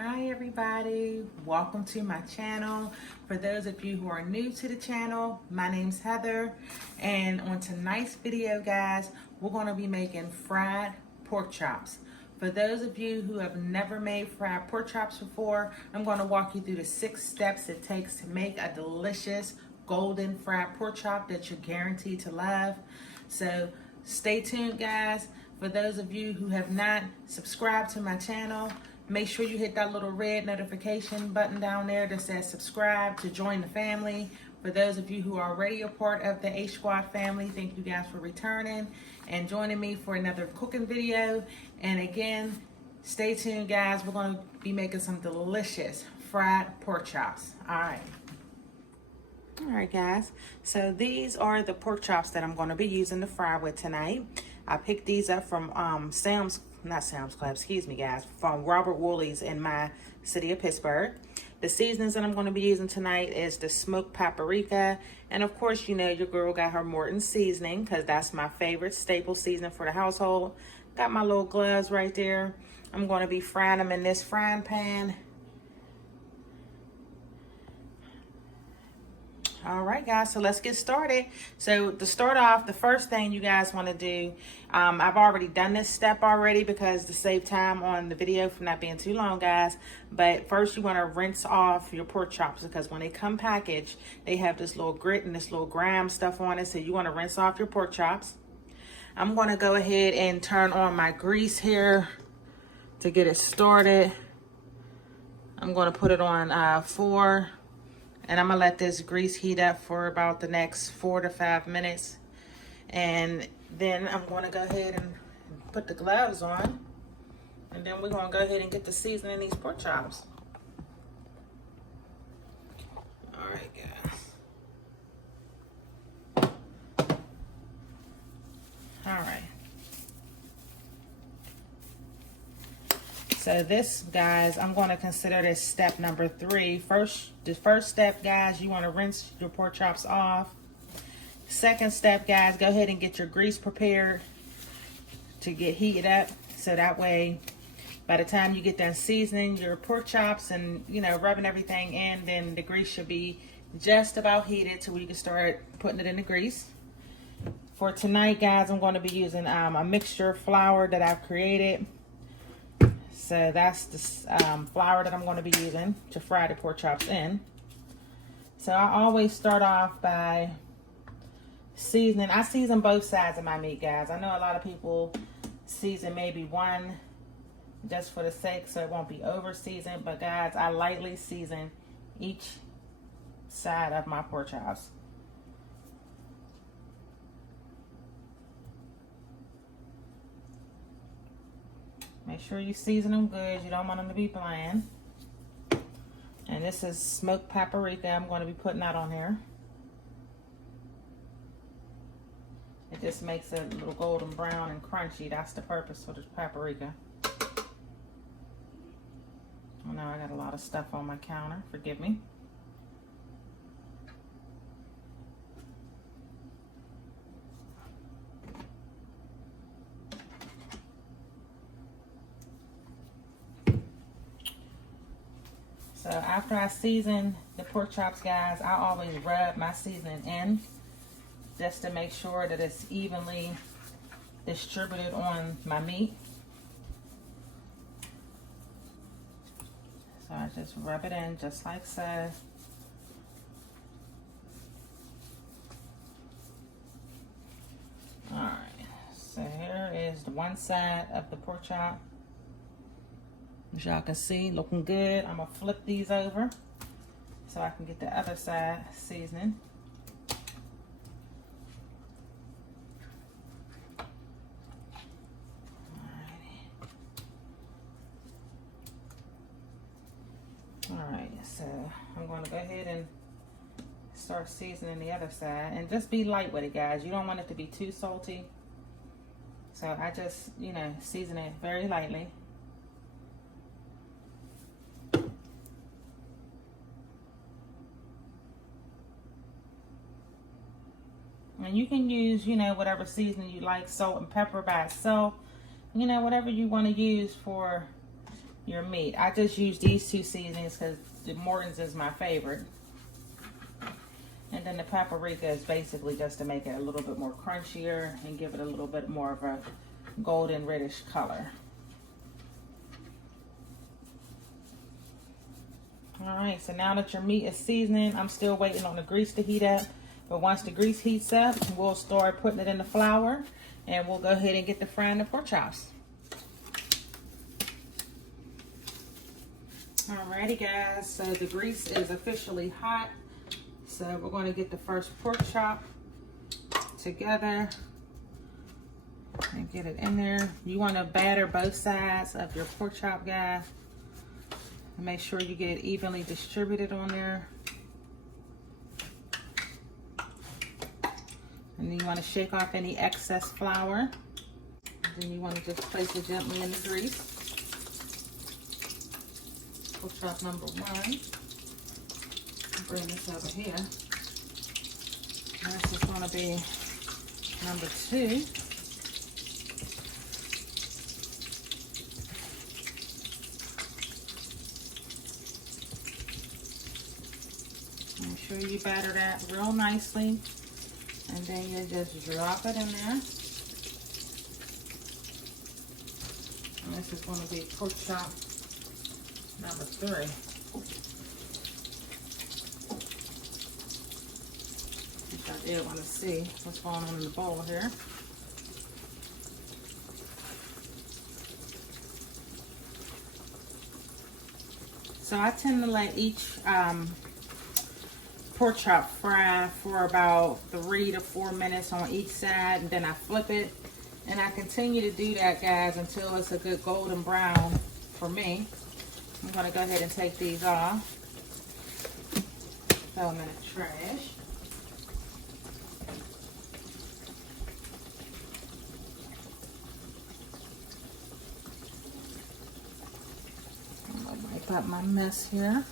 Hi everybody, welcome to my channel. For those of you who are new to the channel, my name's Heather, and on tonight's video guys, we're going to be making fried pork chops. For those of you who have never made fried pork chops before, I'm going to walk you through the 6 steps it takes to make a delicious golden fried pork chop that you're guaranteed to love. So stay tuned guys. For those of you who have not subscribed to my channel, make sure you hit that little red notification button down there that says subscribe to join the family. For those of you who are already a part of the H Squad family, thank you guys for returning and joining me for another cooking video. And again, stay tuned guys. We're going to be making some delicious fried pork chops. All right guys, so these are the pork chops that I'm going to be using to fry with tonight. I picked these up from from Robert Wooley's in my city of Pittsburgh. The seasonings that I'm going to be using tonight is the smoked paprika, and of course, you know, your girl got her Morton seasoning because that's my favorite staple seasoning for the household. Got my little gloves right there. I'm going to be frying them in this frying pan. All right guys, so let's get started. So to start off, the first thing you guys want to do, I've already done this step already because to save time on the video from not being too long guys, but first you want to rinse off your pork chops because when they come packaged, they have this little grit and this little graham stuff on it, so you want to rinse off your pork chops. I'm going to go ahead and turn on my grease here to get it started. I'm going to put it on 4. And I'm gonna let this grease heat up for about the next 4 to 5 minutes. And then I'm gonna go ahead and put the gloves on. And then we're gonna go ahead and get the seasoning in these pork chops. All right, guys. All right. So this, guys, I'm going to consider this step number 3. The first step, guys, you want to rinse your pork chops off. Second step, guys, go ahead and get your grease prepared to get heated up. So that way, by the time you get done seasoning your pork chops and, you know, rubbing everything in, then the grease should be just about heated so we can start putting it in the grease. For tonight, guys, I'm going to be using a mixture of flour that I've created. So that's the flour that I'm going to be using to fry the pork chops in. So I always start off by seasoning. I season both sides of my meat, guys. I know a lot of people season maybe one just for the sake so it won't be over seasoned. But guys, I lightly season each side of my pork chops. Make sure you season them good. You don't want them to be bland. And this is smoked paprika. I'm going to be putting that on here. It just makes it a little golden brown and crunchy. That's the purpose for the paprika. Oh, now I got a lot of stuff on my counter. Forgive me. So after I season the pork chops, guys, I always rub my seasoning in just to make sure that it's evenly distributed on my meat. So I just rub it in just like so. All right, so here is the one side of the pork chop. As y'all can see, looking good. I'm gonna flip these over so I can get the other side seasoning. Alright, so I'm gonna go ahead and start seasoning the other side, and just be light with it, guys. You don't want it to be too salty, so I just, you know, season it very lightly. And you can use, you know, whatever seasoning you like, salt and pepper by itself, you know, whatever you want to use for your meat. I just use these two seasonings because the Morton's is my favorite. And then the paprika is basically just to make it a little bit more crunchier and give it a little bit more of a golden reddish color. All right, so now that your meat is seasoning, I'm still waiting on the grease to heat up. But once the grease heats up, we'll start putting it in the flour and we'll go ahead and get to frying the pork chops. Alrighty guys, so the grease is officially hot. So we're going to get the first pork chop together and get it in there. You want to batter both sides of your pork chop, guys. And make sure you get it evenly distributed on there. And then you want to shake off any excess flour. Then you want to just place it gently in the grease. Pork chop number 1. Bring this over here. And this is going to be number 2. Make sure you batter that real nicely. And then you just drop it in there. And this is going to be pork chop number 3. I did want to see what's going on in the bowl here. So I tend to let each pork chop fry for about 3 to 4 minutes on each side, and then I flip it. And I continue to do that, guys, until it's a good golden brown for me. I'm going to go ahead and take these off. Throw them in the trash. Wipe up my mess here.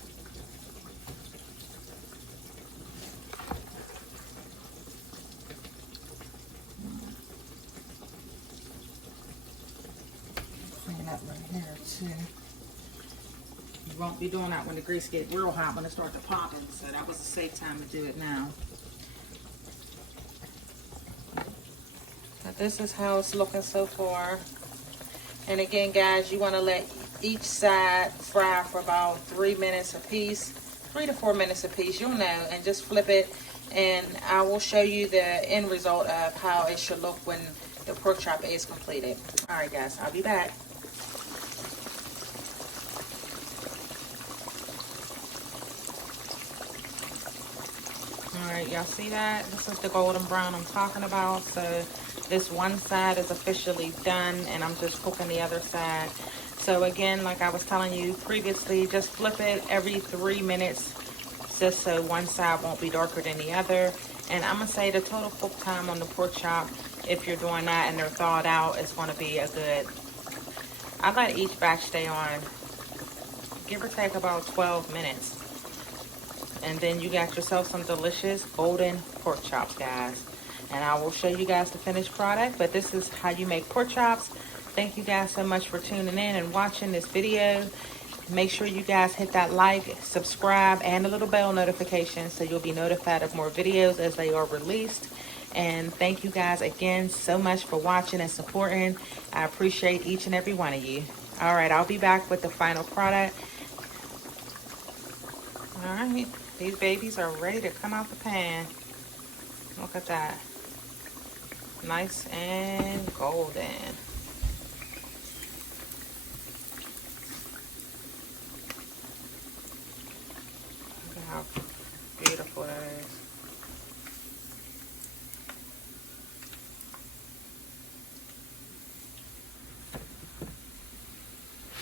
Clean up right here too. You won't be doing that when the grease gets real hot, when it starts to popping. So that was a safe time to do it now. But this is how it's looking so far. And again, guys, you want to let each side fry for about 3 minutes a piece, 3 to 4 minutes a piece, you'll know, and just flip it. And I will show you the end result of how it should look when the pork chop is completed. All right, guys, I'll be back. All right, y'all see that? This is the golden brown I'm talking about. So this one side is officially done, and I'm just cooking the other side. So again, like I was telling you previously, just flip it every 3 minutes, just so one side won't be darker than the other. And I'm gonna say the total cook time on the pork chop, if you're doing that and they're thawed out, is gonna be a good, I let each batch stay on, give or take about 12 minutes. And then you got yourself some delicious golden pork chops, guys. And I will show you guys the finished product, but this is how you make pork chops. Thank you guys so much for tuning in and watching this video. Make sure you guys hit that like, subscribe, and the little bell notification so you'll be notified of more videos as they are released. And thank you guys again so much for watching and supporting. I appreciate each and every one of you. All right, I'll be back with the final product. All right, these babies are ready to come out the pan. Look at that. Nice and golden. Look at how beautiful that is.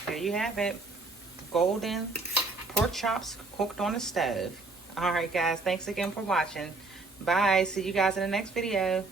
There you have it. Golden pork chops cooked on the stove. All right, guys. Thanks again for watching. Bye. See you guys in the next video.